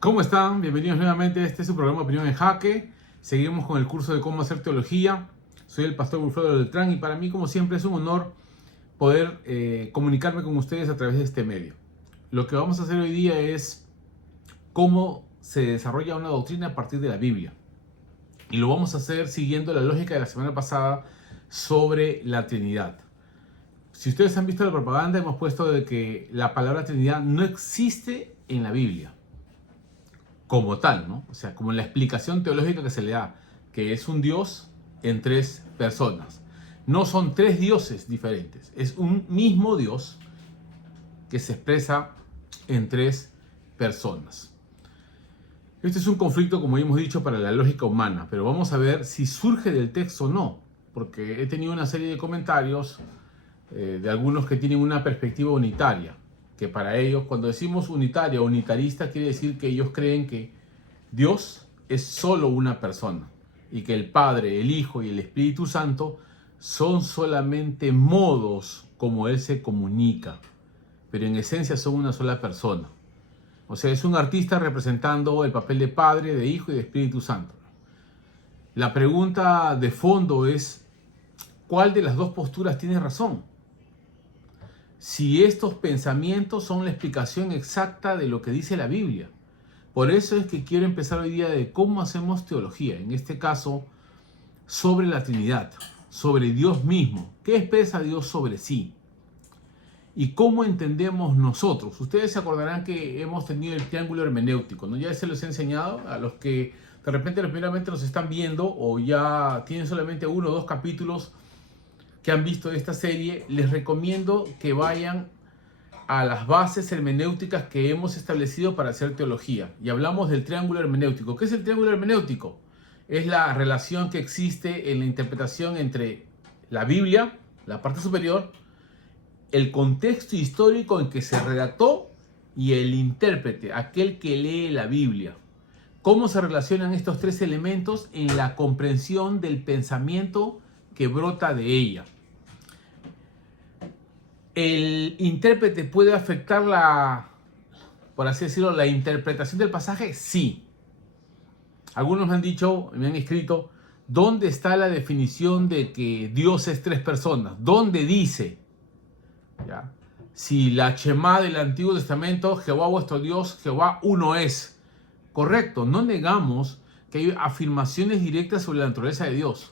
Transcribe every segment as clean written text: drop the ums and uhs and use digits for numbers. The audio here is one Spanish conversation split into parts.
¿Cómo están? Bienvenidos nuevamente a este su programa Opinión en Jaque. Seguimos con el curso de cómo hacer teología. Soy el pastor Wilfredo Beltrán y para mí, como siempre, es un honor poder comunicarme con ustedes a través de este medio. Lo que vamos a hacer hoy día es cómo se desarrolla una doctrina a partir de la Biblia. Y lo vamos a hacer siguiendo la lógica de la semana pasada sobre la Trinidad. Si ustedes han visto la propaganda, hemos puesto de que la palabra Trinidad no existe en la Biblia como tal, ¿no? O sea, como la explicación teológica que se le da, que es un Dios en tres personas. No son tres dioses diferentes, es un mismo Dios que se expresa en tres personas. Este es un conflicto, como ya hemos dicho, para la lógica humana, pero vamos a ver si surge del texto o no, porque he tenido una serie de comentarios de algunos que tienen una perspectiva unitaria, que para ellos, cuando decimos unitaria o unitarista, quiere decir que ellos creen que Dios es solo una persona y que el Padre, el Hijo y el Espíritu Santo son solamente modos como Él se comunica, pero en esencia son una sola persona. O sea, es un artista representando el papel de Padre, de Hijo y de Espíritu Santo. La pregunta de fondo es, ¿cuál de las dos posturas tiene razón? Si estos pensamientos son la explicación exacta de lo que dice la Biblia. Por eso es que quiero empezar hoy día de cómo hacemos teología, en este caso sobre la Trinidad, sobre Dios mismo. ¿Qué expresa Dios sobre sí? ¿Y cómo entendemos nosotros? Ustedes se acordarán que hemos tenido el triángulo hermenéutico, ¿no? Ya se los he enseñado a los que de repente primeramente nos están viendo o ya tienen solamente uno o dos capítulos que han visto esta serie. Les recomiendo que vayan a las bases hermenéuticas que hemos establecido para hacer teología. Y hablamos del triángulo hermenéutico. ¿Qué es el triángulo hermenéutico? Es la relación que existe en la interpretación entre la Biblia, la parte superior, el contexto histórico en que se redactó y el intérprete, aquel que lee la Biblia. ¿Cómo se relacionan estos tres elementos en la comprensión del pensamiento que brota de ella? ¿El intérprete puede afectar por así decirlo, la interpretación del pasaje? Sí. Algunos me han dicho, me han escrito, ¿dónde está la definición de que Dios es tres personas? ¿Dónde dice? ¿Ya? Si la Shemá del Antiguo Testamento, Jehová vuestro Dios, Jehová uno es. Correcto, no negamos que hay afirmaciones directas sobre la naturaleza de Dios.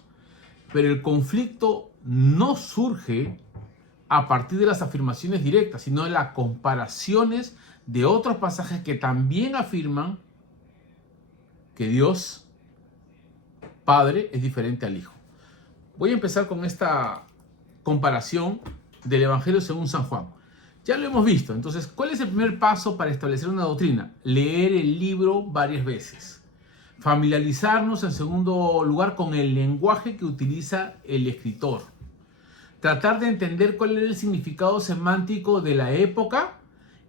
Pero el conflicto no surge a partir de las afirmaciones directas, sino de las comparaciones de otros pasajes que también afirman que Dios Padre es diferente al Hijo. Voy a empezar con esta comparación del Evangelio según San Juan. Ya lo hemos visto, entonces, ¿cuál es el primer paso para establecer una doctrina? Leer el libro varias veces. Familiarizarnos, en segundo lugar, con el lenguaje que utiliza el escritor. Tratar de entender cuál era el significado semántico de la época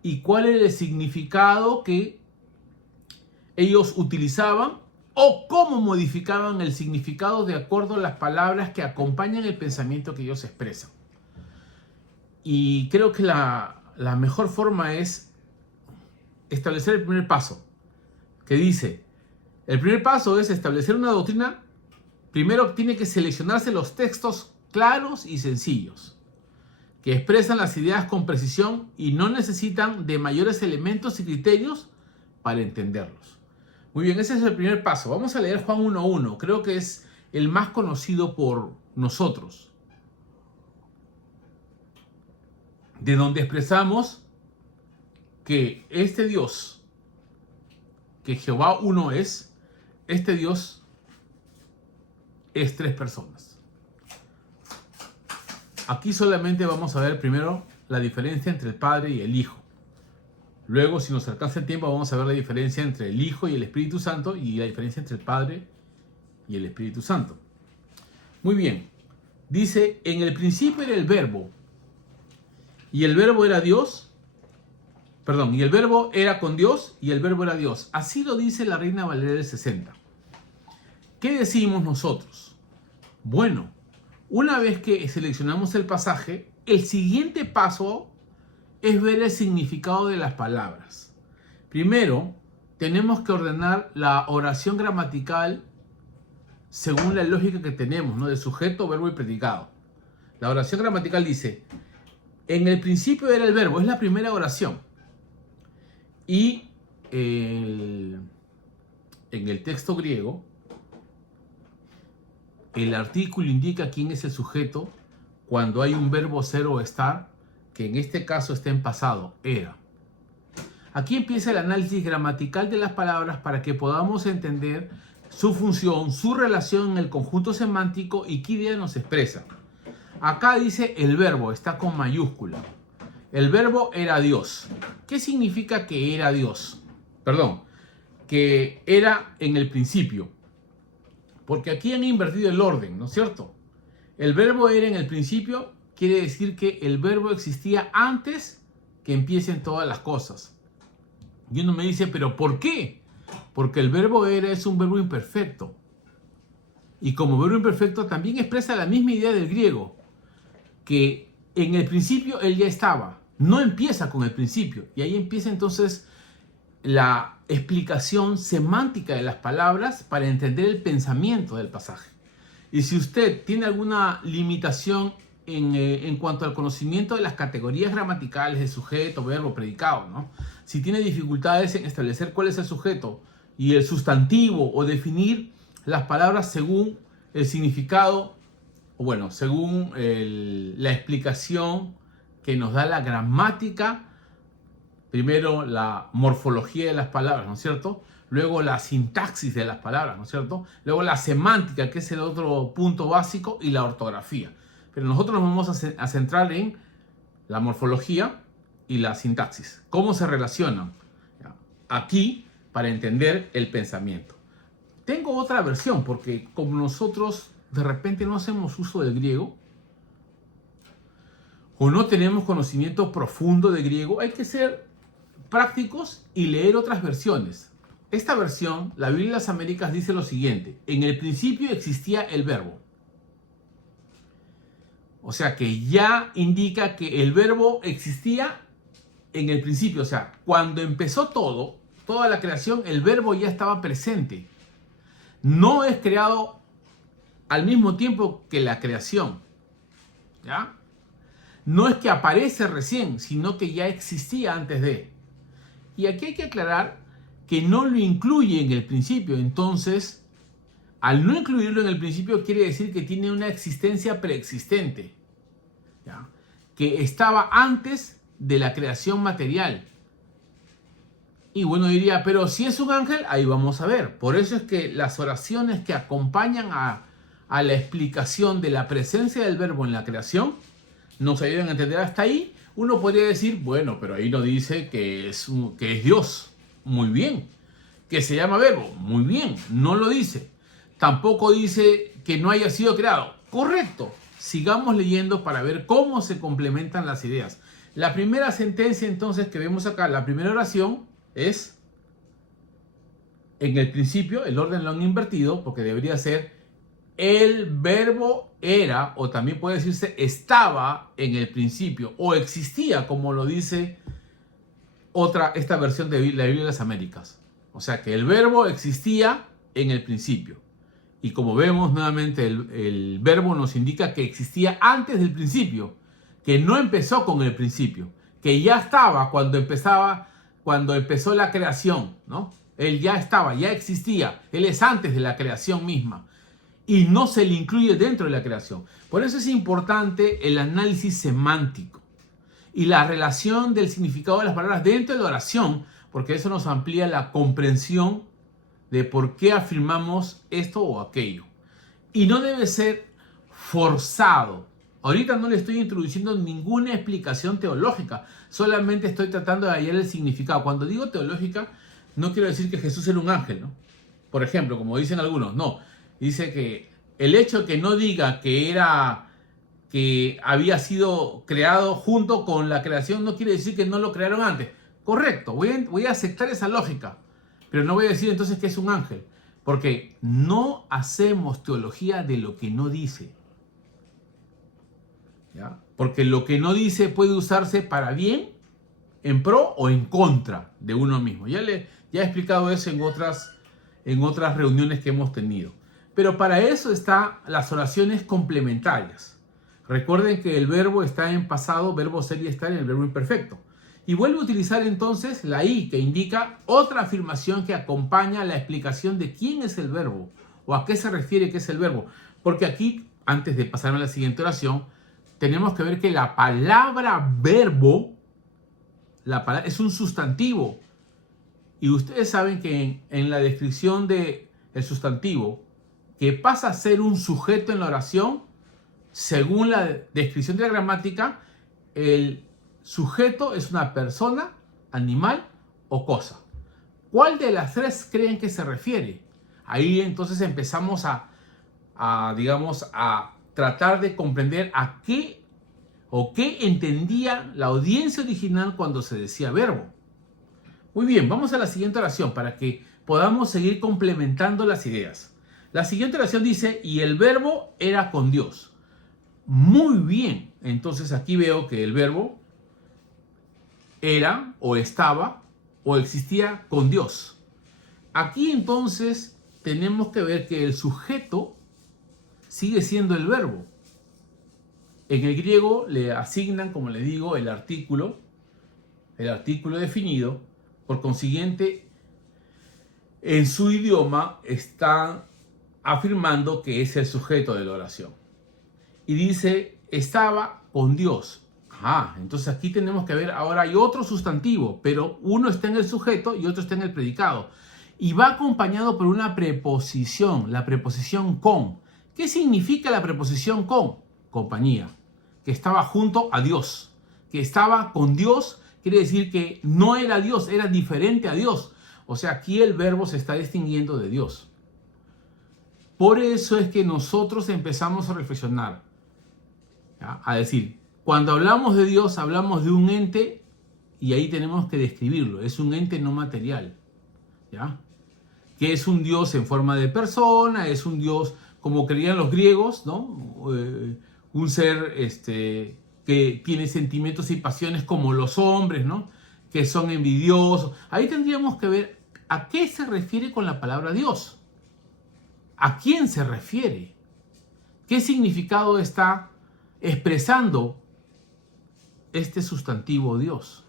y cuál era el significado que ellos utilizaban o cómo modificaban el significado de acuerdo a las palabras que acompañan el pensamiento que ellos expresan. Y creo que la mejor forma es establecer el primer paso, que dice, el primer paso es establecer una doctrina. Primero tiene que seleccionarse los textos claros y sencillos, que expresan las ideas con precisión y no necesitan de mayores elementos y criterios para entenderlos. Muy bien, ese es el primer paso. Vamos a leer Juan 1:1. Creo que es el más conocido por nosotros, de donde expresamos que este Dios, que Jehová uno es, este Dios es tres personas. Aquí solamente vamos a ver primero la diferencia entre el Padre y el Hijo. Luego, si nos alcanza el tiempo, vamos a ver la diferencia entre el Hijo y el Espíritu Santo y la diferencia entre el Padre y el Espíritu Santo. Muy bien. Dice, en el principio era el Verbo, y el Verbo era Dios. Perdón, y el Verbo era con Dios, y el Verbo era Dios. Así lo dice la Reina Valera del 60. ¿Qué decimos nosotros? Bueno, una vez que seleccionamos el pasaje, el siguiente paso es ver el significado de las palabras. Primero, tenemos que ordenar la oración gramatical según la lógica que tenemos, ¿no? De sujeto, verbo y predicado. La oración gramatical dice, en el principio era el verbo, es la primera oración. Y en el texto griego, el artículo indica quién es el sujeto cuando hay un verbo ser o estar, que en este caso está en pasado, era. Aquí empieza el análisis gramatical de las palabras para que podamos entender su función, su relación en el conjunto semántico y qué idea nos expresa. Acá dice el verbo, está con mayúscula. El verbo era Dios. ¿Qué significa que era Dios? Perdón, que era en el principio. Porque aquí han invertido el orden, ¿no es cierto? El verbo era en el principio quiere decir que el verbo existía antes que empiecen todas las cosas. Y uno me dice, ¿pero por qué? Porque el verbo era es un verbo imperfecto. Y como verbo imperfecto también expresa la misma idea del griego, que en el principio él ya estaba, no empieza con el principio. Y ahí empieza entonces la explicación semántica de las palabras para entender el pensamiento del pasaje. Y si usted tiene alguna limitación en cuanto al conocimiento de las categorías gramaticales de sujeto, verbo, predicado, ¿no? Si tiene dificultades en establecer cuál es el sujeto y el sustantivo o definir las palabras según el significado, o bueno, según la explicación que nos da la gramática, primero la morfología de las palabras, ¿no es cierto? Luego la sintaxis de las palabras, ¿no es cierto? Luego la semántica, que es el otro punto básico, y la ortografía. Pero nosotros nos vamos a centrar en la morfología y la sintaxis. ¿Cómo se relacionan? Aquí, para entender el pensamiento. Tengo otra versión, porque como nosotros de repente no hacemos uso del griego, o no tenemos conocimiento profundo de griego, hay que ser prácticos y leer otras versiones. Esta versión, la Biblia de las Américas, dice lo siguiente: en el principio existía el verbo. O sea que ya indica que el verbo existía en el principio. O sea, cuando empezó toda la creación, el verbo ya estaba presente. No es creado al mismo tiempo que la creación. ¿Ya? No es que aparece recién, sino que ya existía antes de. Y aquí hay que aclarar que no lo incluye en el principio. Entonces, al no incluirlo en el principio, quiere decir que tiene una existencia preexistente, ¿ya? Que estaba antes de la creación material. Y bueno, diría, pero si es un ángel, ahí vamos a ver. Por eso es que las oraciones que acompañan a la explicación de la presencia del verbo en la creación nos ayudan a entender hasta ahí. Uno podría decir, bueno, pero ahí no dice que es Dios. Muy bien. Que se llama verbo. Muy bien. No lo dice. Tampoco dice que no haya sido creado. Correcto. Sigamos leyendo para ver cómo se complementan las ideas. La primera sentencia entonces que vemos acá, la primera oración es en el principio, el orden lo han invertido porque debería ser el verbo era, o también puede decirse estaba en el principio, o existía, como lo dice esta versión de la Biblia de las Américas. O sea que el verbo existía en el principio. Y como vemos nuevamente, el verbo nos indica que existía antes del principio, que no empezó con el principio, que ya estaba cuando empezó la creación, ¿no? Él ya estaba, ya existía, él es antes de la creación misma. Y no se le incluye dentro de la creación. Por eso es importante el análisis semántico y la relación del significado de las palabras dentro de la oración, porque eso nos amplía la comprensión de por qué afirmamos esto o aquello. Y no debe ser forzado. Ahorita no le estoy introduciendo ninguna explicación teológica, solamente estoy tratando de hallar el significado. Cuando digo teológica, no quiero decir que Jesús era un ángel, ¿no? Por ejemplo, como dicen algunos, no. Dice que el hecho que no diga que había sido creado junto con la creación no quiere decir que no lo crearon antes. Correcto, voy a aceptar esa lógica, pero no voy a decir entonces que es un ángel, porque no hacemos teología de lo que no dice. ¿Ya? Porque lo que no dice puede usarse para bien en pro o en contra de uno mismo. Ya he explicado eso en otras reuniones que hemos tenido. Pero para eso están las oraciones complementarias. Recuerden que el verbo está en pasado, verbo ser y estar en el verbo imperfecto. Y vuelvo a utilizar entonces la I, que indica otra afirmación que acompaña la explicación de quién es el verbo o a qué se refiere que es el verbo. Porque aquí, antes de pasarme a la siguiente oración, tenemos que ver que la palabra verbo es un sustantivo. Y ustedes saben que en la descripción del sustantivo, que pasa a ser un sujeto en la oración, según la descripción de la gramática, el sujeto es una persona, animal o cosa. ¿Cuál de las tres creen que se refiere? Ahí entonces empezamos digamos, a tratar de comprender a qué o qué entendía la audiencia original cuando se decía verbo. Muy bien, vamos a la siguiente oración para que podamos seguir complementando las ideas. La siguiente oración dice, y el verbo era con Dios. Muy bien, entonces aquí veo que el verbo era o estaba o existía con Dios. Aquí entonces tenemos que ver que el sujeto sigue siendo el verbo. En el griego le asignan, como les digo, el artículo definido. Por consiguiente, en su idioma están afirmando que es el sujeto de la oración. Y dice, estaba con Dios. Entonces aquí tenemos que ver, ahora hay otro sustantivo, pero uno está en el sujeto y otro está en el predicado. Y va acompañado por una preposición, la preposición con. ¿Qué significa la preposición con? Compañía. Que estaba junto a Dios. Que estaba con Dios, quiere decir que no era Dios, era diferente a Dios. O sea, aquí el verbo se está distinguiendo de Dios. Por eso es que nosotros empezamos a reflexionar, ¿ya? A decir, cuando hablamos de Dios, hablamos de un ente y ahí tenemos que describirlo. Es un ente no material, ¿ya? Que es un Dios en forma de persona, es un Dios como creían los griegos, ¿no? Un ser que tiene sentimientos y pasiones como los hombres, ¿no? Que son envidiosos. Ahí tendríamos que ver a qué se refiere con la palabra Dios. ¿A quién se refiere? ¿Qué significado está expresando este sustantivo Dios?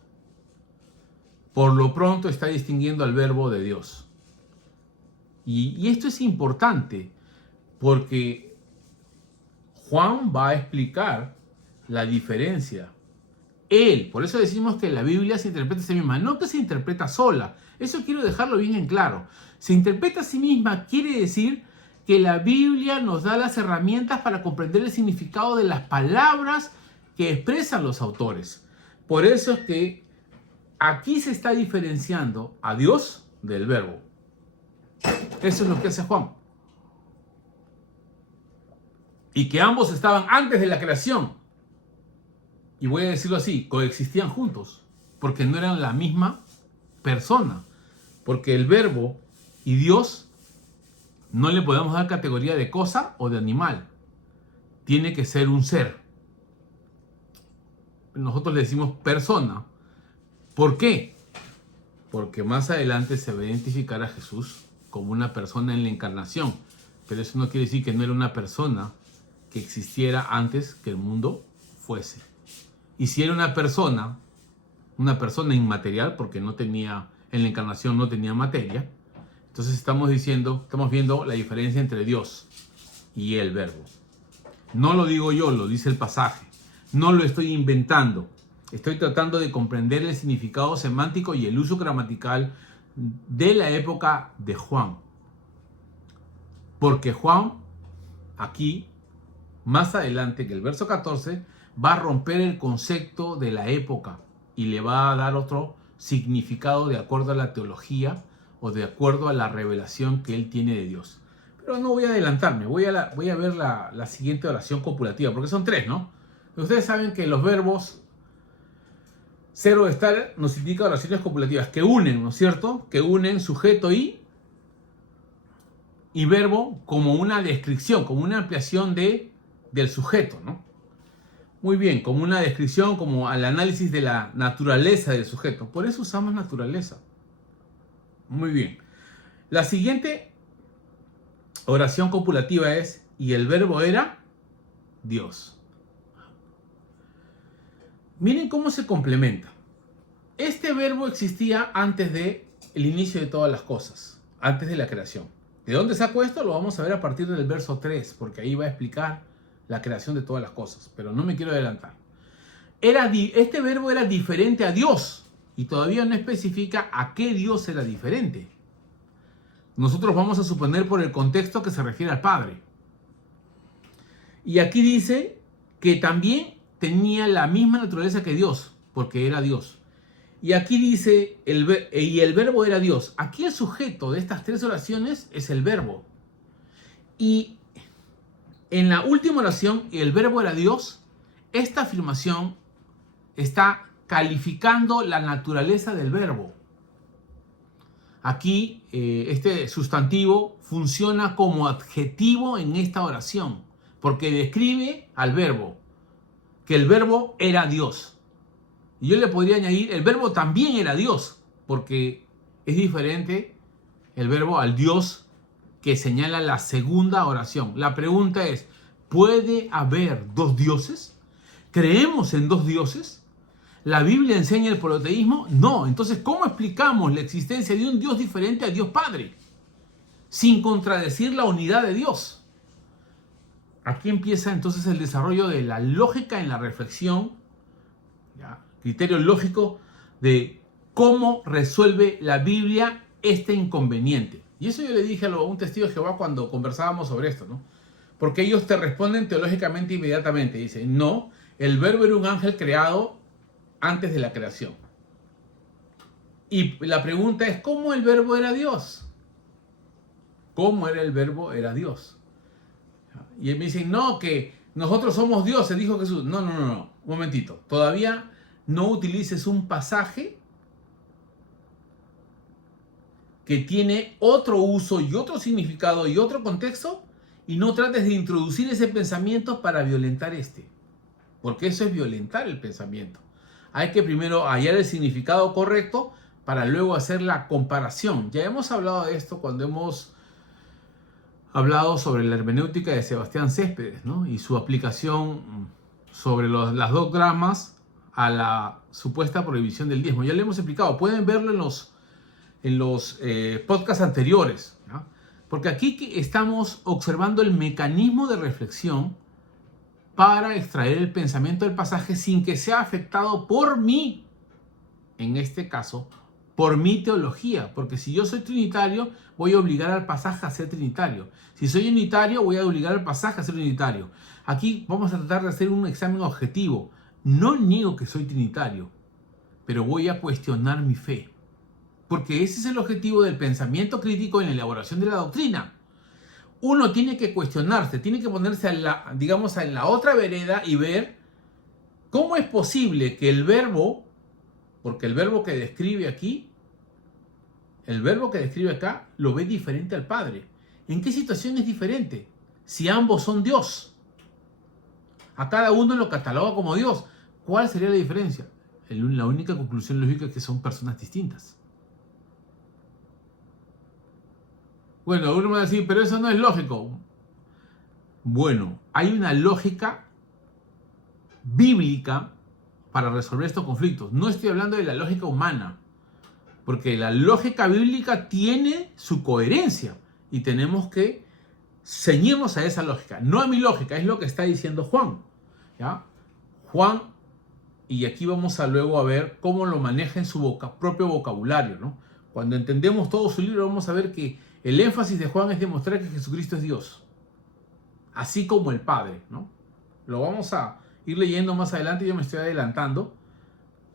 Por lo pronto está distinguiendo al verbo de Dios. Y esto es importante porque Juan va a explicar la diferencia. Él, por eso decimos que la Biblia se interpreta a sí misma, no que se interpreta sola. Eso quiero dejarlo bien en claro. Se interpreta a sí misma quiere decir que la Biblia nos da las herramientas para comprender el significado de las palabras que expresan los autores. Por eso es que aquí se está diferenciando a Dios del verbo. Eso es lo que hace Juan. Y que ambos estaban antes de la creación. Y voy a decirlo así, coexistían juntos. Porque no eran la misma persona. Porque el verbo y Dios no le podemos dar categoría de cosa o de animal. Tiene que ser un ser. Nosotros le decimos persona. ¿Por qué? Porque más adelante se va a identificar a Jesús como una persona en la encarnación. Pero eso no quiere decir que no era una persona que existiera antes que el mundo fuese. Y si era una persona inmaterial, porque no tenía, en la encarnación no tenía materia, entonces estamos viendo la diferencia entre Dios y el verbo. No lo digo yo, lo dice el pasaje. No lo estoy inventando. Estoy tratando de comprender el significado semántico y el uso gramatical de la época de Juan. Porque Juan, aquí, más adelante que el verso 14, va a romper el concepto de la época y le va a dar otro significado de acuerdo a la teología o de acuerdo a la revelación que él tiene de Dios. Pero no voy a adelantarme, voy a ver la siguiente oración copulativa, porque son tres, ¿no? Ustedes saben que los verbos ser o estar nos indica oraciones copulativas que unen, ¿no es cierto? Que unen sujeto y verbo como una descripción, como una ampliación del sujeto, ¿no? Muy bien, como una descripción, como al análisis de la naturaleza del sujeto. Por eso usamos naturaleza. Muy bien. La siguiente oración copulativa es, y el verbo era Dios. Miren cómo se complementa. Este verbo existía antes del inicio de todas las cosas, antes de la creación. ¿De dónde sacó esto? Lo vamos a ver a partir del verso 3, porque ahí va a explicar la creación de todas las cosas, pero no me quiero adelantar. Este verbo era diferente a Dios y todavía no especifica a qué Dios era diferente. Nosotros vamos a suponer por el contexto que se refiere al Padre. Y aquí dice que también tenía la misma naturaleza que Dios, porque era Dios. Y aquí dice, y el verbo era Dios. Aquí el sujeto de estas tres oraciones es el verbo. Y en la última oración, el verbo era Dios, esta afirmación está calificando la naturaleza del verbo. Aquí este sustantivo funciona como adjetivo en esta oración, porque describe al verbo, que el verbo era Dios. Y yo le podría añadir, el verbo también era Dios, porque es diferente el verbo al Dios que señala la segunda oración. La pregunta es, ¿puede haber dos dioses? ¿Creemos en dos dioses? ¿La Biblia enseña el politeísmo? No. Entonces, ¿cómo explicamos la existencia de un Dios diferente al Dios Padre? Sin contradecir la unidad de Dios. Aquí empieza entonces el desarrollo de la lógica en la reflexión, ¿ya? Criterio lógico de cómo resuelve la Biblia este inconveniente. Y eso yo le dije a un testigo de Jehová cuando conversábamos sobre esto, ¿no? Porque ellos te responden teológicamente inmediatamente. Dicen, no, el verbo era un ángel creado antes de la creación. Y la pregunta es, ¿cómo el verbo era Dios? ¿Cómo era el verbo era Dios? Y me dicen, no, que nosotros somos dioses, dijo Jesús. No, un momentito. Todavía no utilices un pasaje que tiene otro uso y otro significado y otro contexto y no trates de introducir ese pensamiento para violentar este. Porque eso es violentar el pensamiento. Hay que primero hallar el significado correcto para luego hacer la comparación. Ya hemos hablado de esto cuando hemos hablado sobre la hermenéutica de Sebastián Céspedes, ¿no? Y su aplicación sobre las 2 gramas a la supuesta prohibición del diezmo. Ya le hemos explicado, pueden verlo en los podcasts anteriores, ¿no? Porque aquí estamos observando el mecanismo de reflexión para extraer el pensamiento del pasaje sin que sea afectado por mí, en este caso, por mi teología. Porque si yo soy trinitario, voy a obligar al pasaje a ser trinitario. Si soy unitario, voy a obligar al pasaje a ser unitario. Aquí vamos a tratar de hacer un examen objetivo. No niego que soy trinitario, pero voy a cuestionar mi fe. Porque ese es el objetivo del pensamiento crítico en la elaboración de la doctrina. Uno tiene que cuestionarse, tiene que ponerse en la otra vereda y ver cómo es posible que el verbo, porque el verbo que describe aquí, el verbo que describe acá, lo ve diferente al Padre. ¿En qué situación es diferente? Si ambos son Dios. A cada uno lo cataloga como Dios. ¿Cuál sería la diferencia? La única conclusión lógica es que son personas distintas. Bueno, uno me va a decir, pero eso no es lógico. Bueno, hay una lógica bíblica para resolver estos conflictos. No estoy hablando de la lógica humana, porque la lógica bíblica tiene su coherencia y tenemos que ceñirnos a esa lógica. No a mi lógica, es lo que está diciendo Juan, ¿ya? Juan, y aquí vamos a luego a ver cómo lo maneja en su propio vocabulario, ¿no? Cuando entendemos todo su libro vamos a ver que el énfasis de Juan es demostrar que Jesucristo es Dios, así como el Padre, ¿no? Lo vamos a ir leyendo más adelante, yo me estoy adelantando,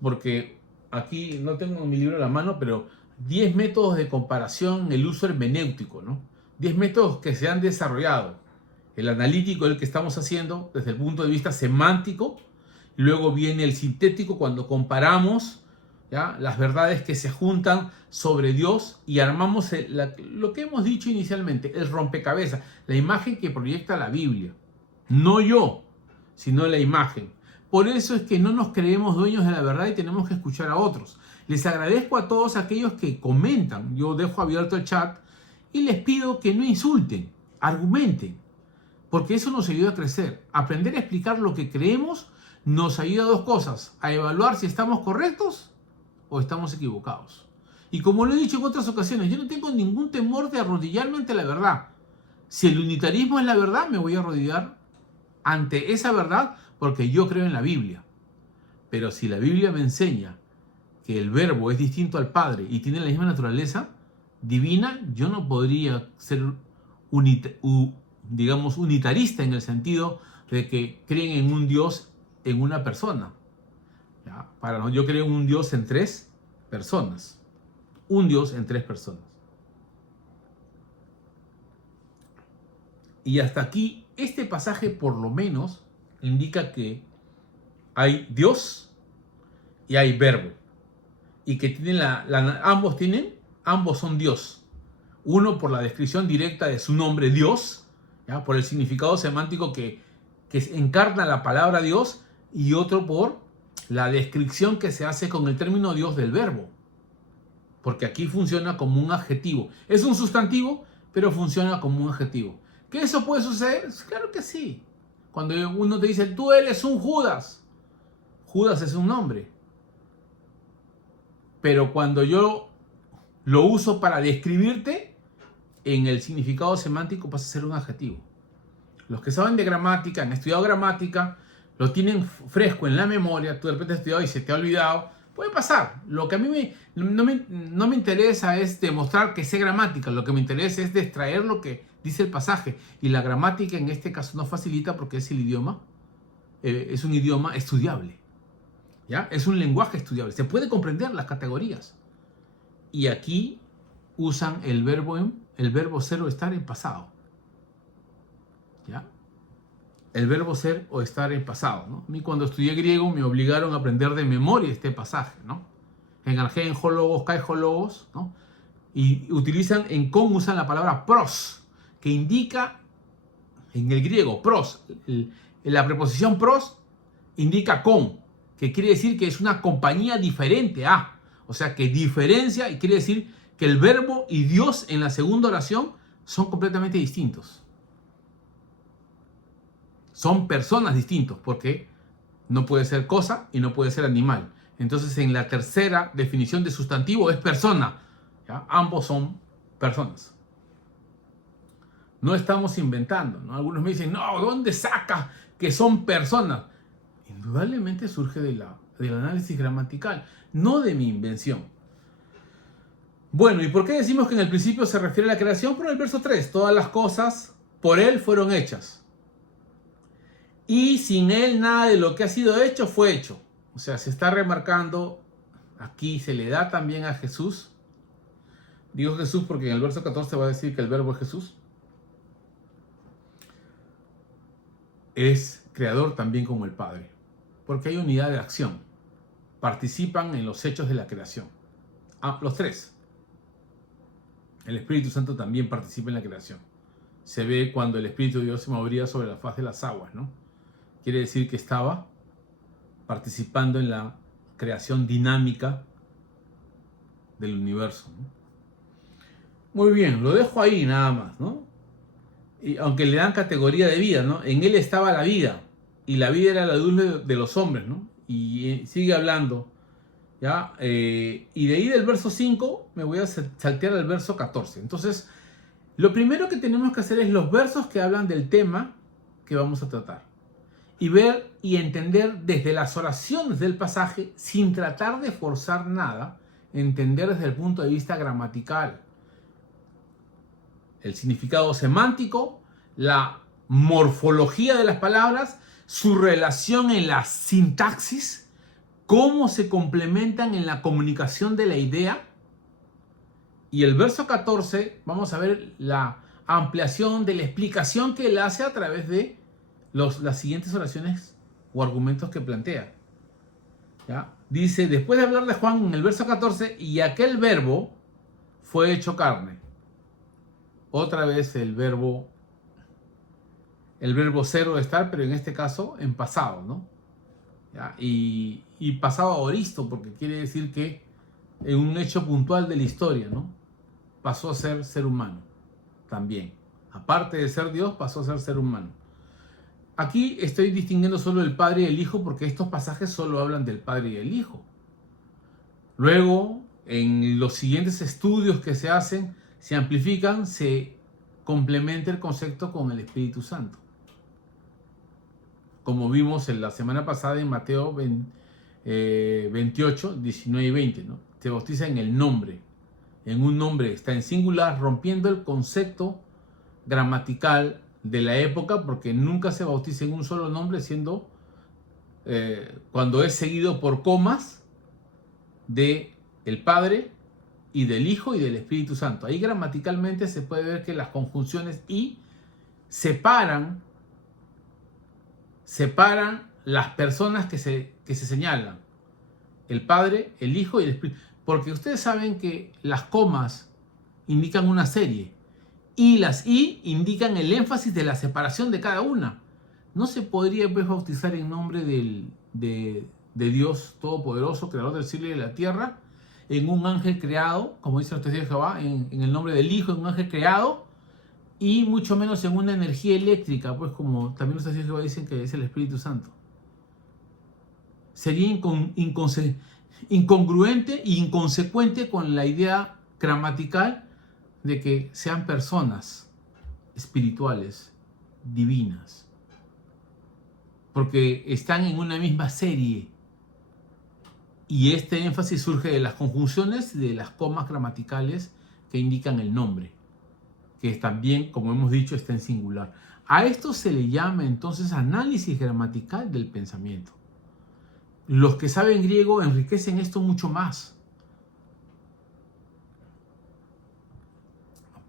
porque aquí no tengo mi libro en la mano, pero 10 métodos de comparación en el uso hermenéutico, ¿no? 10 métodos que se han desarrollado. El analítico, el que estamos haciendo desde el punto de vista semántico, y luego viene el sintético cuando comparamos, ¿ya?, las verdades que se juntan sobre Dios y armamos lo que hemos dicho inicialmente, el rompecabezas, la imagen que proyecta la Biblia. No yo, sino la imagen. Por eso es que no nos creemos dueños de la verdad y tenemos que escuchar a otros. Les agradezco a todos aquellos que comentan. Yo dejo abierto el chat y les pido que no insulten, argumenten, porque eso nos ayuda a crecer. Aprender a explicar lo que creemos nos ayuda a dos cosas: a evaluar si estamos correctos o estamos equivocados. Y como lo he dicho en otras ocasiones, yo no tengo ningún temor de arrodillarme ante la verdad. Si el unitarismo es la verdad, me voy a arrodillar ante esa verdad porque yo creo en la Biblia. Pero si la Biblia me enseña que el Verbo es distinto al Padre y tiene la misma naturaleza divina, yo no podría ser digamos, unitarista en el sentido de que creen en un Dios en una persona. ¿Ya? Yo creo en un Dios en tres personas. Un Dios en tres personas. Y hasta aquí, este pasaje por lo menos indica que hay Dios y hay Verbo. Y que tienen ambos son Dios. Uno por la descripción directa de su nombre Dios, ¿ya? Por el significado semántico que encarna la palabra Dios, y otro por la descripción que se hace con el término Dios del Verbo. Porque aquí funciona como un adjetivo. Es un sustantivo, pero funciona como un adjetivo. ¿Que eso puede suceder? Claro que sí. Cuando uno te dice, tú eres un Judas. Judas es un nombre. Pero cuando yo lo uso para describirte, en el significado semántico pasa a ser un adjetivo. Los que saben de gramática, han estudiado gramática, lo tienen fresco en la memoria, tú de repente has estudiado y se te ha olvidado, puede pasar. Lo que a mí no me interesa es demostrar que sé gramática, lo que me interesa es extraer lo que dice el pasaje. Y la gramática en este caso no facilita porque es el idioma, es un idioma estudiable. ¿Ya? Es un lenguaje estudiable, se puede comprender las categorías. Y aquí usan el verbo ser o estar en pasado. ¿Ya? El verbo ser o estar en pasado, ¿no? A mí cuando estudié griego me obligaron a aprender de memoria este pasaje, ¿no? En argen, hologos, kai hologos, ¿no? Y utilizan, usan la palabra pros, que indica, en el griego, pros, la preposición pros indica con, que quiere decir que es una compañía diferente a, o sea, que diferencia, y quiere decir que el verbo y Dios en la segunda oración son completamente distintos. Son personas distintos, porque no puede ser cosa y no puede ser animal. Entonces, en la tercera definición de sustantivo es persona. ¿Ya? Ambos son personas. No estamos inventando, ¿no? Algunos me dicen, no, ¿dónde sacas que son personas? Indudablemente surge del análisis gramatical, no de mi invención. Bueno, ¿y por qué decimos que en el principio se refiere a la creación? Por el verso 3, todas las cosas por él fueron hechas. Y sin él nada de lo que ha sido hecho fue hecho. O sea, se está remarcando, aquí se le da también a Jesús. Digo Jesús porque en el verso 14 va a decir que el verbo es Jesús. Es creador también como el Padre. Porque hay unidad de acción. Participan en los hechos de la creación. Los tres. El Espíritu Santo también participa en la creación. Se ve cuando el Espíritu de Dios se movía sobre la faz de las aguas, ¿no? Quiere decir que estaba participando en la creación dinámica del universo, ¿no? Muy bien, lo dejo ahí nada más, ¿no? Y aunque le dan categoría de vida, ¿no? En él estaba la vida, y la vida era la luz de los hombres, ¿no? Y sigue hablando, ¿ya? Y de ahí del verso 5 me voy a saltear al verso 14. Entonces, lo primero que tenemos que hacer es los versos que hablan del tema que vamos a tratar. Y ver y entender desde las oraciones del pasaje, sin tratar de forzar nada, entender desde el punto de vista gramatical. El significado semántico, la morfología de las palabras, su relación en la sintaxis, cómo se complementan en la comunicación de la idea. Y el verso 14, vamos a ver la ampliación de la explicación que él hace a través de las siguientes oraciones o argumentos que plantea. ¿Ya? Dice, después de hablar de Juan en el verso 14, y aquel verbo fue hecho carne. Otra vez el verbo ser o estar, pero en este caso en pasado, ¿no? ¿ya? Y pasado a oristo, porque quiere decir que en un hecho puntual de la historia, ¿no? Pasó a ser humano también. Aparte de ser Dios, pasó a ser humano. Aquí estoy distinguiendo solo el Padre y el Hijo porque estos pasajes solo hablan del Padre y el Hijo. Luego, en los siguientes estudios que se hacen, se amplifican, se complementa el concepto con el Espíritu Santo. Como vimos en la semana pasada en Mateo 28, 19 y 20, ¿no? Se bautiza en el nombre. En un nombre está en singular, rompiendo el concepto gramatical de la época, porque nunca se bautiza en un solo nombre, siendo cuando es seguido por comas de el Padre y del Hijo y del Espíritu Santo. Ahí gramaticalmente se puede ver que las conjunciones y separan las personas que se señalan. El Padre, el Hijo y el Espíritu. Porque ustedes saben que las comas indican una serie y las I indican el énfasis de la separación de cada una. No se podría pues bautizar en nombre de Dios Todopoderoso, Creador del cielo y de la tierra, en un ángel creado, como dice el testigo de Jehová, en el nombre del Hijo, en un ángel creado, y mucho menos en una energía eléctrica, pues como también los testigos de Jehová dicen que es el Espíritu Santo. Sería incongruente e inconsecuente con la idea gramatical de que sean personas espirituales, divinas, porque están en una misma serie y este énfasis surge de las conjunciones y de las comas gramaticales que indican el nombre, que también, como hemos dicho, está en singular. A esto se le llama entonces análisis gramatical del pensamiento. Los que saben griego enriquecen esto mucho más.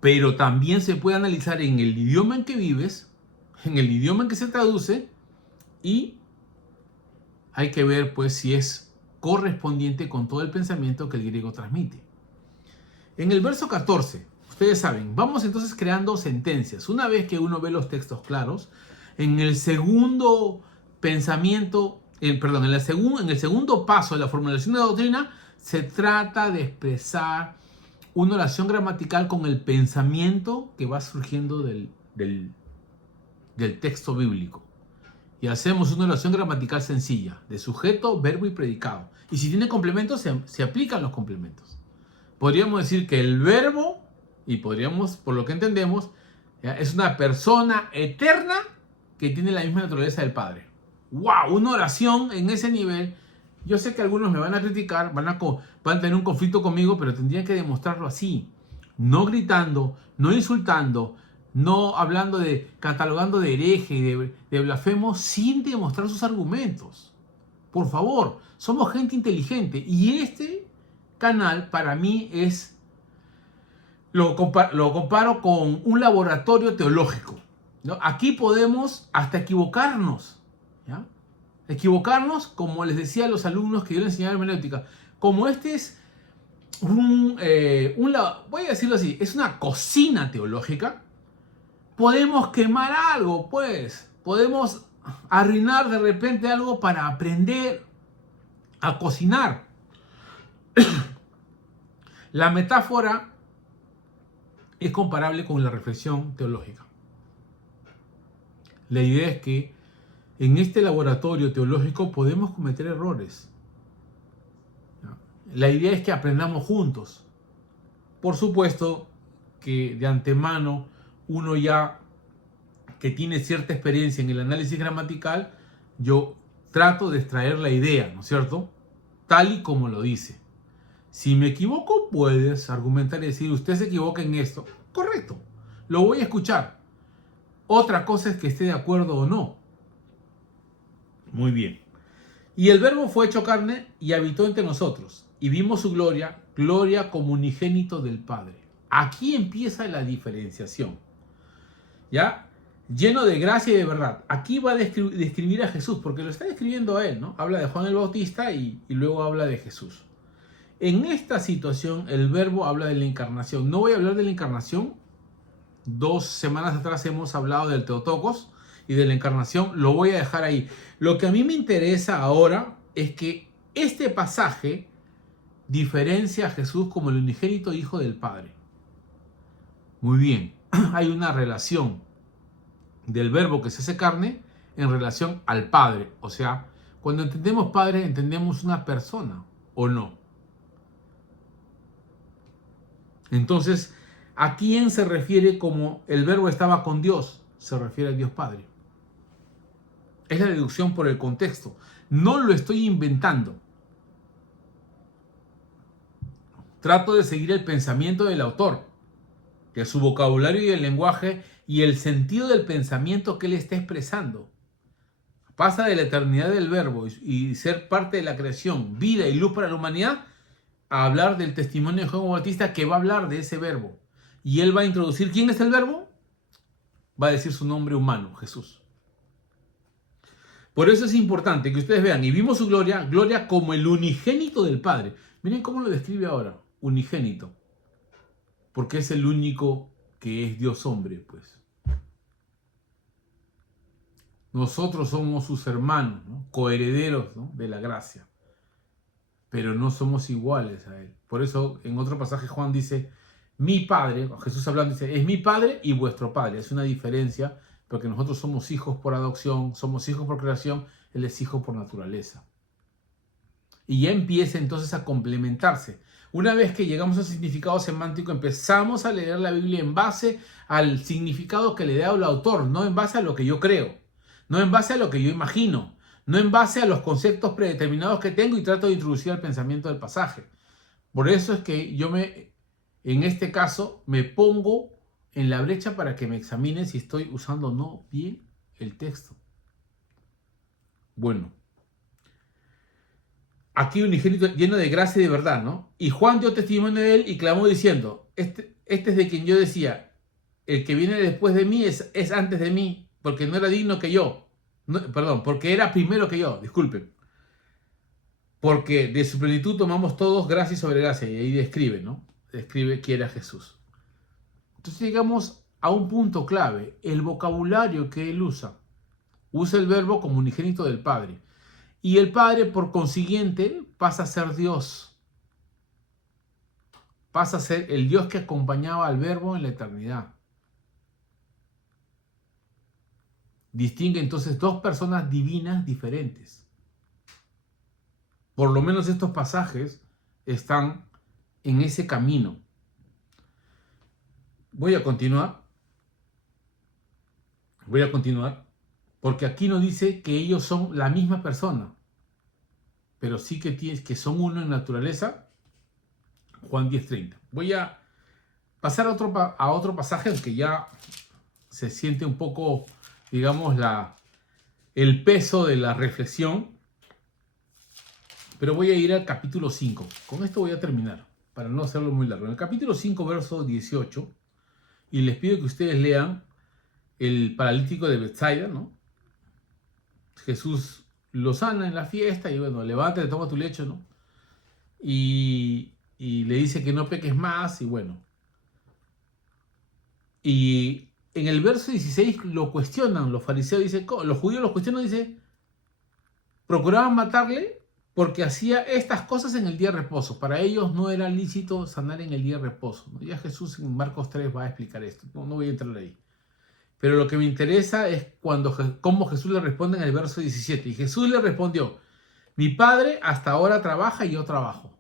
Pero también se puede analizar en el idioma en que vives, en el idioma en que se traduce, y hay que ver pues si es correspondiente con todo el pensamiento que el griego transmite. En el verso 14, ustedes saben, vamos entonces creando sentencias. Una vez que uno ve los textos claros, en el segundo pensamiento, en el segundo paso de la formulación de la doctrina, se trata de expresar una oración gramatical con el pensamiento que va surgiendo del texto bíblico. Y hacemos una oración gramatical sencilla, de sujeto, verbo y predicado. Y si tiene complementos, se aplican los complementos. Podríamos decir que el verbo, y podríamos, por lo que entendemos, es una persona eterna que tiene la misma naturaleza del Padre. ¡Wow! Una oración en ese nivel. Yo sé que algunos me van a criticar, van a tener un conflicto conmigo, pero tendrían que demostrarlo así. No gritando, no insultando, no hablando catalogando de hereje y de blasfemo sin demostrar sus argumentos. Por favor, somos gente inteligente y este canal para mí lo comparo con un laboratorio teológico, ¿no? Aquí podemos hasta equivocarnos, ¿ya? Equivocarnos, como les decía a los alumnos que yo les enseñaba hermenéutica, como este es voy a decirlo así, es una cocina teológica, podemos quemar algo, pues, podemos arruinar de repente algo para aprender a cocinar. La metáfora es comparable con la reflexión teológica. La idea es que en este laboratorio teológico podemos cometer errores. La idea es que aprendamos juntos. Por supuesto que de antemano uno ya que tiene cierta experiencia en el análisis gramatical, yo trato de extraer la idea, ¿no es cierto? Tal y como lo dice. Si me equivoco, puedes argumentar y decir, usted se equivoca en esto. Correcto, lo voy a escuchar. Otra cosa es que esté de acuerdo o no. Muy bien. Y el verbo fue hecho carne y habitó entre nosotros. Y vimos su gloria, gloria como unigénito del Padre. Aquí empieza la diferenciación. ¿Ya? Lleno de gracia y de verdad. Aquí va a describir a Jesús, porque lo está describiendo a él, ¿no? Habla de Juan el Bautista y luego habla de Jesús. En esta situación, el verbo habla de la encarnación. No voy a hablar de la encarnación. 2 semanas atrás hemos hablado del Teotokos y de la encarnación, lo voy a dejar ahí. Lo que a mí me interesa ahora es que este pasaje diferencia a Jesús como el unigénito Hijo del Padre. Muy bien, hay una relación del verbo que se hace carne en relación al Padre. O sea, cuando entendemos Padre, entendemos una persona, ¿o no? Entonces, ¿a quién se refiere como el verbo estaba con Dios? Se refiere a Dios Padre. Es la deducción por el contexto. No lo estoy inventando. Trato de seguir el pensamiento del autor, que su vocabulario y el lenguaje y el sentido del pensamiento que él está expresando. Pasa de la eternidad del verbo y ser parte de la creación, vida y luz para la humanidad, a hablar del testimonio de Juan Bautista, que va a hablar de ese verbo. Y él va a introducir, ¿quién es el verbo? Va a decir su nombre humano, Jesús. Por eso es importante que ustedes vean, y vimos su gloria, gloria como el unigénito del Padre. Miren cómo lo describe ahora, unigénito. Porque es el único que es Dios hombre, pues. Nosotros somos sus hermanos, ¿no? Coherederos, ¿no?, de la gracia. Pero no somos iguales a Él. Por eso en otro pasaje Juan dice, mi Padre, Jesús hablando dice, es mi Padre y vuestro Padre. Es una diferencia porque nosotros somos hijos por adopción, somos hijos por creación, Él es hijo por naturaleza. Y ya empieza entonces a complementarse. Una vez que llegamos al significado semántico, empezamos a leer la Biblia en base al significado que le da el autor, no en base a lo que yo creo, no en base a lo que yo imagino, no en base a los conceptos predeterminados que tengo y trato de introducir al pensamiento del pasaje. Por eso es que en este caso, me pongo en la brecha para que me examinen si estoy usando o no bien el texto. Bueno. Aquí unigénito lleno de gracia y de verdad, ¿no? Y Juan dio testimonio de él y clamó diciendo, este es de quien yo decía, el que viene después de mí es antes de mí, porque no era digno que yo. No, perdón, porque era primero que yo, disculpen. Porque de su plenitud tomamos todos gracia sobre gracia. Y ahí describe, ¿no? Describe quién era Jesús. Entonces llegamos a un punto clave, el vocabulario que él usa. Usa el verbo como unigénito del Padre. Y el Padre, por consiguiente, pasa a ser Dios. Pasa a ser el Dios que acompañaba al Verbo en la eternidad. Distingue entonces dos personas divinas diferentes. Por lo menos estos pasajes están en ese camino. Voy a continuar, porque aquí no dice que ellos son la misma persona, pero sí que son uno en naturaleza. Juan 10:30. Voy a pasar a otro pasaje, aunque ya se siente un poco, digamos, el peso de la reflexión, pero voy a ir al capítulo 5. Con esto voy a terminar, para no hacerlo muy largo. En el capítulo 5, verso 18, y les pido que ustedes lean el paralítico de Betsaida, ¿no? Jesús lo sana en la fiesta y bueno, levántate, toma tu lecho, ¿no? Y le dice que no peques más y bueno. Y en el verso 16 lo cuestionan, los fariseos dicen, los judíos los cuestionan, dice, procuraban matarle porque hacía estas cosas en el día de reposo. Para ellos no era lícito sanar en el día de reposo, ¿no? Ya Jesús en Marcos 3 va a explicar esto, no voy a entrar ahí. Pero lo que me interesa es cómo Jesús le responde en el verso 17. Y Jesús le respondió, mi Padre hasta ahora trabaja y yo trabajo.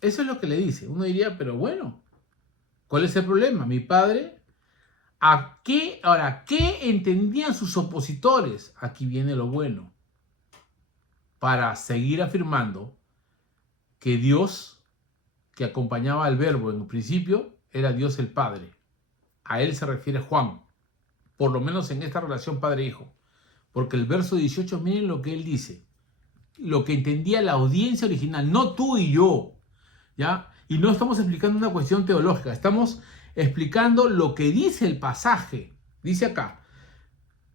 Eso es lo que le dice. Uno diría, pero bueno, ¿cuál es el problema? Mi Padre, Ahora, ¿qué entendían sus opositores? Aquí viene lo bueno. Para seguir afirmando que Dios, que acompañaba al Verbo en el principio, era Dios el Padre. A él se refiere Juan, por lo menos en esta relación padre-hijo. Porque el verso 18, miren lo que él dice. Lo que entendía la audiencia original, no tú y yo, ¿ya? Y no estamos explicando una cuestión teológica, estamos explicando lo que dice el pasaje. Dice acá,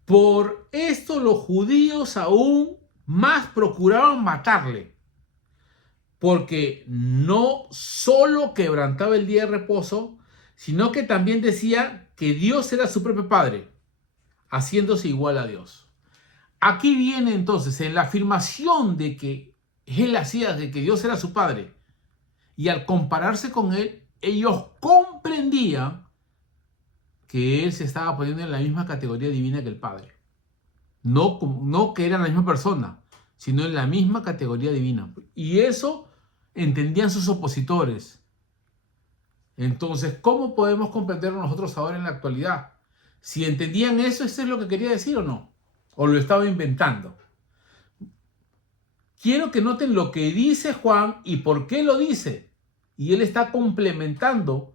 por esto los judíos aún más procuraban matarle, porque no solo quebrantaba el día de reposo, sino que también decía que Dios era su propio Padre. haciéndose igual a Dios. Aquí viene entonces en la afirmación de que él hacía, de que Dios era su Padre, y al compararse con él, ellos comprendían que él se estaba poniendo en la misma categoría divina que el Padre. No que eran la misma persona, sino en la misma categoría divina. Y eso entendían sus opositores. Entonces, ¿cómo podemos comprenderlo nosotros ahora en la actualidad? Si entendían eso, ¿eso es lo que quería decir o no? ¿O lo estaba inventando? Quiero que noten lo que dice Juan y por qué lo dice. Y él está complementando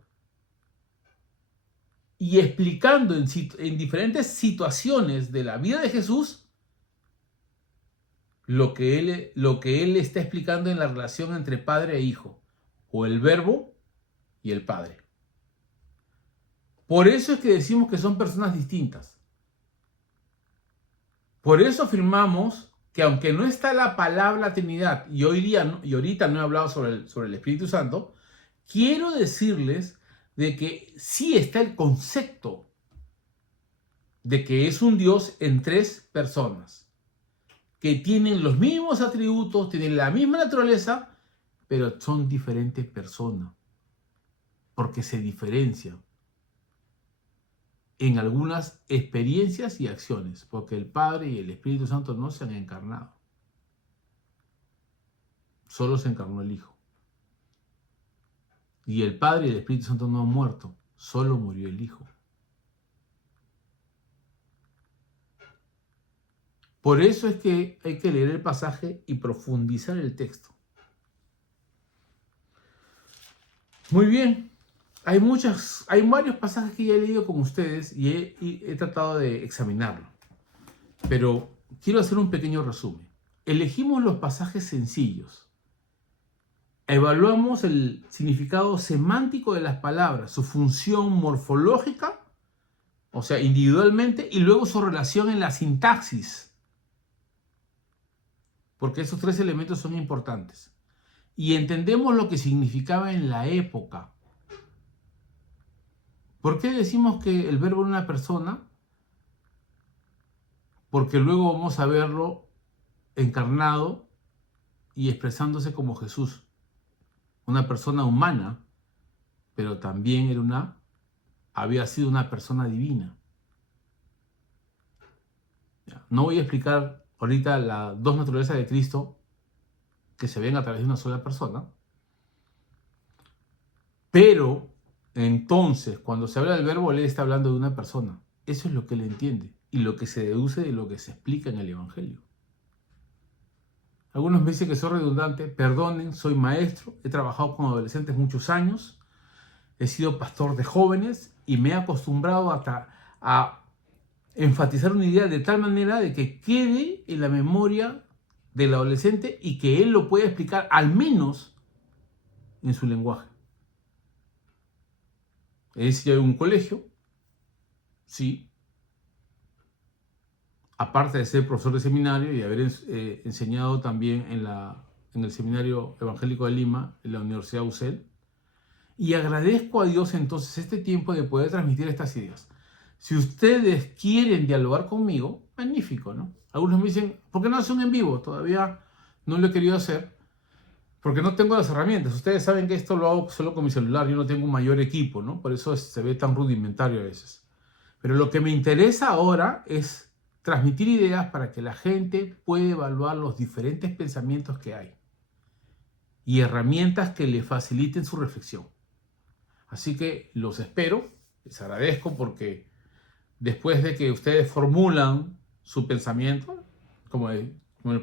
y explicando en diferentes situaciones de la vida de Jesús lo que él está explicando en la relación entre padre e hijo, o el verbo y el padre. Por eso es que decimos que son personas distintas. Por eso afirmamos que aunque no está la palabra Trinidad, y ahorita no he hablado sobre el Espíritu Santo, quiero decirles de que sí está el concepto de que es un Dios en tres personas, que tienen los mismos atributos, tienen la misma naturaleza, pero son diferentes personas, porque se diferencian en algunas experiencias y acciones, porque el Padre y el Espíritu Santo no se han encarnado. Solo se encarnó el Hijo. Y el Padre y el Espíritu Santo no han muerto, solo murió el Hijo. Por eso es que hay que leer el pasaje y profundizar el texto. Muy bien. Hay varios pasajes que ya he leído con ustedes y he tratado de examinarlo. Pero quiero hacer un pequeño resumen. Elegimos los pasajes sencillos. Evaluamos el significado semántico de las palabras, su función morfológica, o sea, individualmente, y luego su relación en la sintaxis. Porque esos tres elementos son importantes. Y entendemos lo que significaba en la época. ¿Por qué decimos que el verbo era una persona? Porque luego vamos a verlo encarnado y expresándose como Jesús. Una persona humana, pero también había sido una persona divina. No voy a explicar ahorita las dos naturalezas de Cristo que se ven a través de una sola persona, pero entonces cuando se habla del verbo, él está hablando de una persona. Eso es lo que él entiende y lo que se deduce de lo que se explica en el Evangelio. Algunos me dicen que soy redundante, perdonen, soy maestro, he trabajado con adolescentes muchos años, he sido pastor de jóvenes y me he acostumbrado a enfatizar una idea de tal manera de que quede en la memoria del adolescente y que él lo pueda explicar al menos en su lenguaje. Es decir, hay un colegio, sí, aparte de ser profesor de seminario y haber enseñado también en el Seminario Evangélico de Lima, en la Universidad UCEL, y agradezco a Dios entonces este tiempo de poder transmitir estas ideas. Si ustedes quieren dialogar conmigo, magnífico, ¿no? Algunos me dicen, ¿por qué no hacen un en vivo? Todavía no lo he querido hacer porque no tengo las herramientas. Ustedes saben que esto lo hago solo con mi celular, yo no tengo un mayor equipo, ¿no? Por eso se ve tan rudimentario a veces. Pero lo que me interesa ahora es transmitir ideas para que la gente pueda evaluar los diferentes pensamientos que hay y herramientas que le faciliten su reflexión. Así que los espero, les agradezco porque después de que ustedes formulan su pensamiento, como les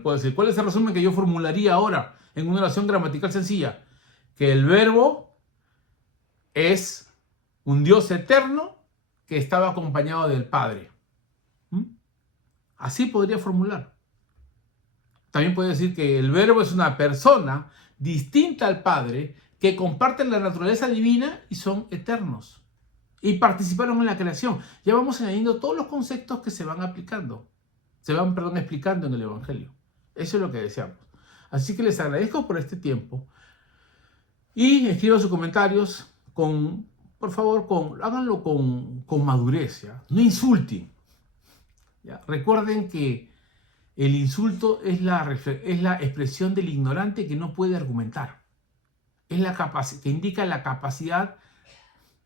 puedo decir, ¿cuál es el resumen que yo formularía ahora en una oración gramatical sencilla? Que el verbo es un Dios eterno que estaba acompañado del Padre. Así podría formular. También puede decir que el verbo es una persona distinta al Padre que comparten la naturaleza divina y son eternos. Y participaron en la creación. Ya vamos añadiendo todos los conceptos que se van aplicando. Explicando en el Evangelio. Eso es lo que deseamos. Así que les agradezco por este tiempo. Y escriban sus comentarios por favor, háganlo con madurez, ¿ya? No insulten. ¿Ya? Recuerden que el insulto es la expresión del ignorante que no puede argumentar. Es que indica la capacidad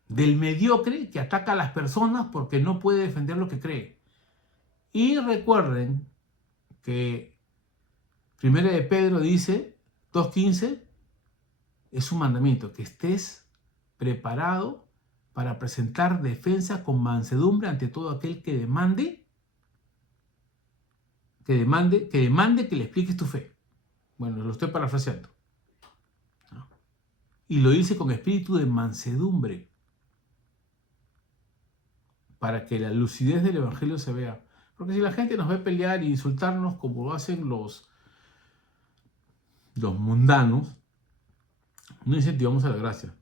del mediocre que ataca a las personas porque no puede defender lo que cree. Y recuerden que 1 de Pedro dice, 2:15, es un mandamiento, que estés preparado para presentar defensa con mansedumbre ante todo aquel que demande que le expliques tu fe. Bueno, lo estoy parafraseando. ¿No? Y lo dice con espíritu de mansedumbre, para que la lucidez del evangelio se vea. Porque si la gente nos ve pelear e insultarnos como lo hacen los mundanos, no incentivamos a la gracia.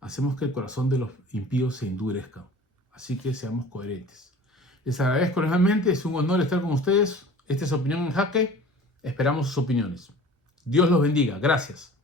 Hacemos que el corazón de los impíos se endurezca. Así que seamos coherentes. Les agradezco realmente, es un honor estar con ustedes. Esta es Opinión en Jaque. Esperamos sus opiniones. Dios los bendiga. Gracias.